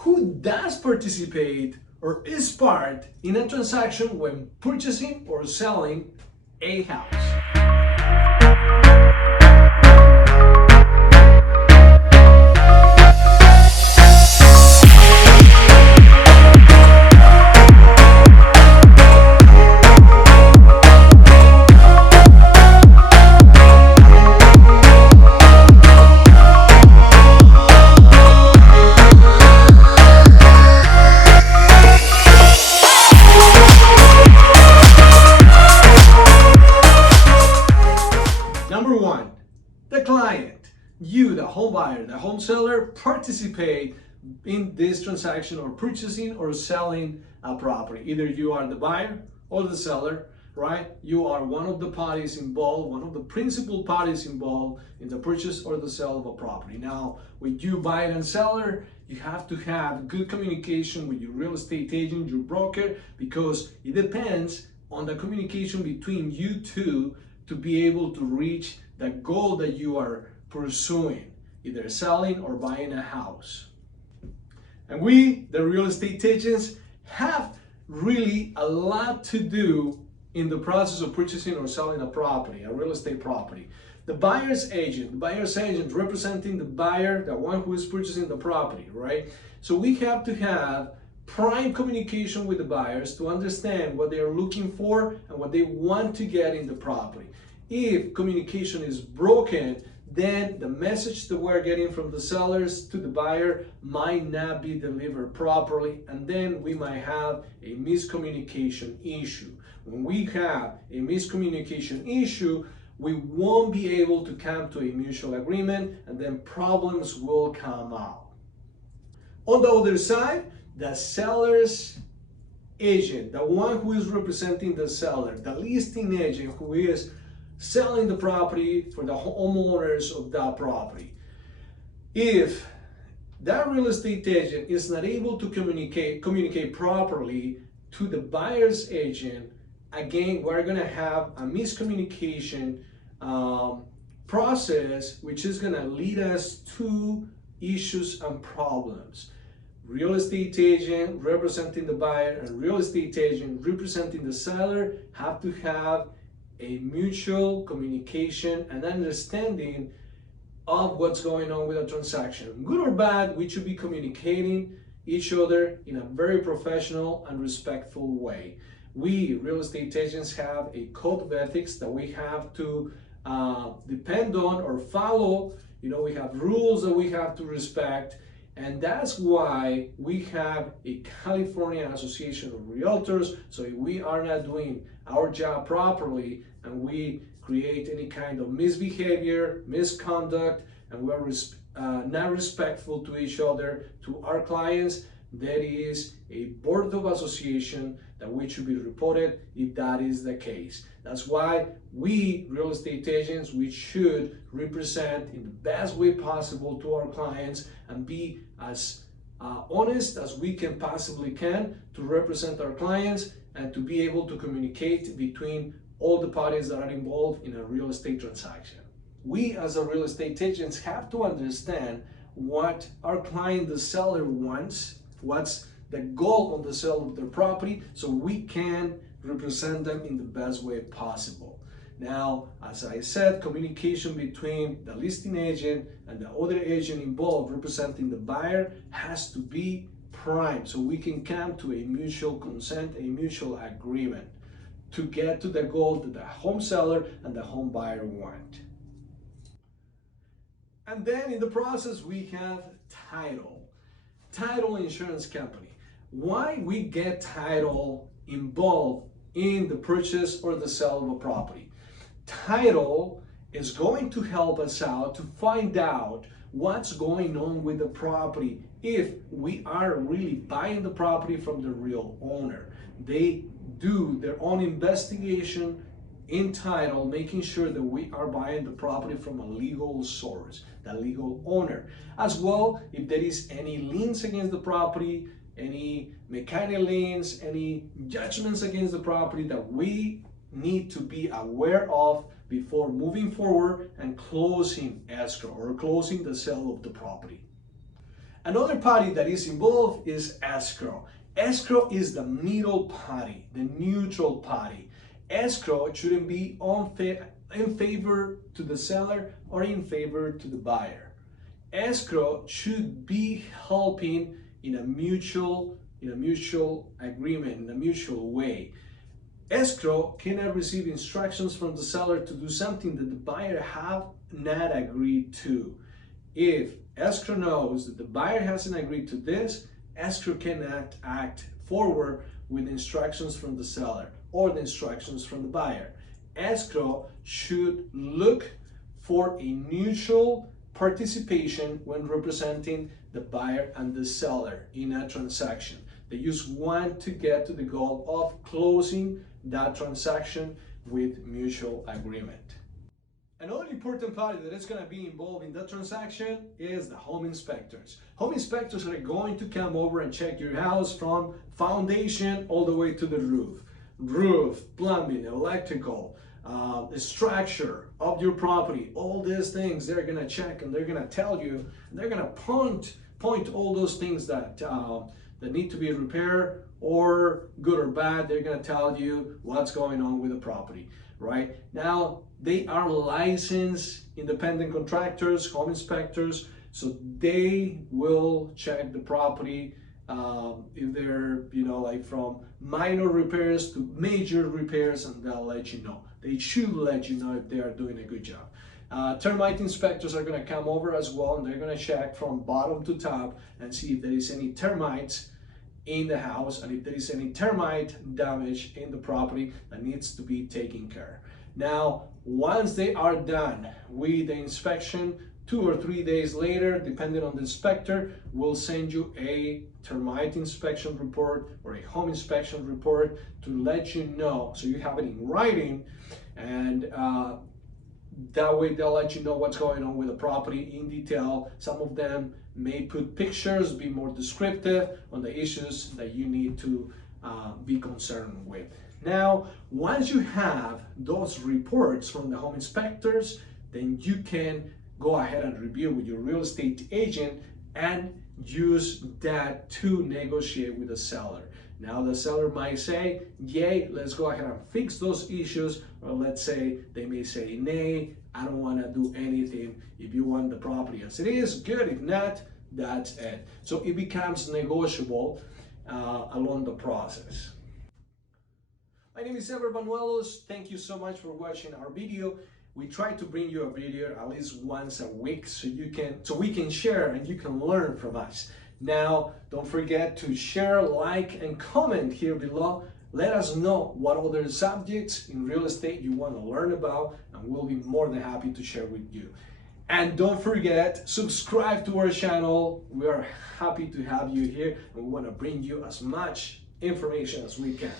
who does participate or is part in a transaction when purchasing or selling a house. Number one, the client, you, the home buyer, the home seller, participate in this transaction or purchasing or selling a property. Either you are the buyer or the seller, right? You are one of the parties involved, one of the principal parties involved in the purchase or the sale of a property. Now, with you buyer and seller, you have to have good communication with your real estate agent, your broker, because it depends on the communication between you two to be able to reach the goal that you are pursuing, either selling or buying a house. And we, the real estate agents, have really a lot to do in the process of purchasing or selling a property, a real estate property. The buyer's agent representing the buyer, the one who is purchasing the property, right? So we have to have prime communication with the buyers to understand what they are looking for and what they want to get in the property. If communication is broken, then the message that we're getting from the sellers to the buyer might not be delivered properly, and then we might have a miscommunication issue. When we have a miscommunication issue, we won't be able to come to a mutual agreement, and then problems will come out. On the other side, the seller's agent, the one who is representing the seller, the listing agent who is selling the property for the homeowners of that property. If that real estate agent is not able to communicate properly to the buyer's agent, again, we're going to have a miscommunication process, which is going to lead us to issues and problems. Real estate agent representing the buyer and real estate agent representing the seller have to have a mutual communication and understanding of what's going on with a transaction. Good or bad, we should be communicating each other in a very professional and respectful way. We, real estate agents, have a code of ethics that we have to depend on or follow. You know, we have rules that we have to respect. And that's why we have a California Association of Realtors. So if we are not doing our job properly and we create any kind of misbehavior, misconduct, and we're not respectful to each other, to our clients, there is a board of association that we should be reported if that is the case. That's why we, real estate agents, we should represent in the best way possible to our clients and be as honest as we can possibly can to represent our clients and to be able to communicate between all the parties that are involved in a real estate transaction. We as a real estate agents have to understand what our client, the seller, wants, what's the goal of the sale of their property, so we can represent them in the best way possible. Now, as I said, communication between the listing agent and the other agent involved representing the buyer has to be prime, so we can come to a mutual consent, a mutual agreement to get to the goal that the home seller and the home buyer want. And then in the process, we have title insurance company. Why we get title involved in the purchase or the sale of a property? Title is going to help us out to find out what's going on with the property if we are really buying the property from the real owner. They do their own investigation in title, making sure that we are buying the property from a legal source, the legal owner. As well, if there is any liens against the property, any mechanical liens, any judgments against the property that we need to be aware of before moving forward and closing escrow or closing the sale of the property. Another party that is involved is escrow. Escrow is the middle party, the neutral party. Escrow shouldn't be in favor to the seller or in favor to the buyer. Escrow should be helping in a mutual agreement, in a mutual way. Escrow cannot receive instructions from the seller to do something that the buyer have not agreed to. If escrow knows that the buyer hasn't agreed to this, escrow cannot act forward with instructions from the seller or the instructions from the buyer. Escrow should look for a mutual participation when representing the buyer and the seller in a transaction. They just want to get to the goal of closing that transaction with mutual agreement. Another important party that is going to be involved in that transaction is the home inspectors. Home inspectors are going to come over and check your house from foundation all the way to the roof. Roof, plumbing, electrical, the structure of your property, all these things they're going to check, and they're going to tell you, and they're going to point all those things that need to be repaired, or good or bad. They're going to tell you what's going on with the property. Right now, they are licensed independent contractors, home inspectors, so they will check the property if they're, like from minor repairs to major repairs, and they'll let you know. They should let you know if they are doing a good job. Termite inspectors are going to come over as well, and they're going to check from bottom to top and see if there is any termites in the house, and if there is any termite damage in the property that needs to be taken care. Now, once they are done with the inspection, 2 or 3 days later, depending on the inspector, will send you a termite inspection report or a home inspection report to let you know, so you have it in writing, and that way they'll let you know what's going on with the property in detail. Some of them may put pictures, be more descriptive on the issues that you need to be concerned with. Now, once you have those reports from the home inspectors, then you can go ahead and review with your real estate agent and use that to negotiate with the seller. Now, the seller might say, yay, let's go ahead and fix those issues, or let's say they may say, nay, I don't want to do anything. If you want the property as it is, good. If not, that's it. So it becomes negotiable along the process. My name is Ever Banuelos. Thank you so much for watching our video. We try to bring you a video at least once a week so we can share and you can learn from us. Now, don't forget to share, like, and comment here below. Let us know what other subjects in real estate you want to learn about, and we'll be more than happy to share with you. And don't forget, subscribe to our channel. We are happy to have you here, and we want to bring you as much information as we can.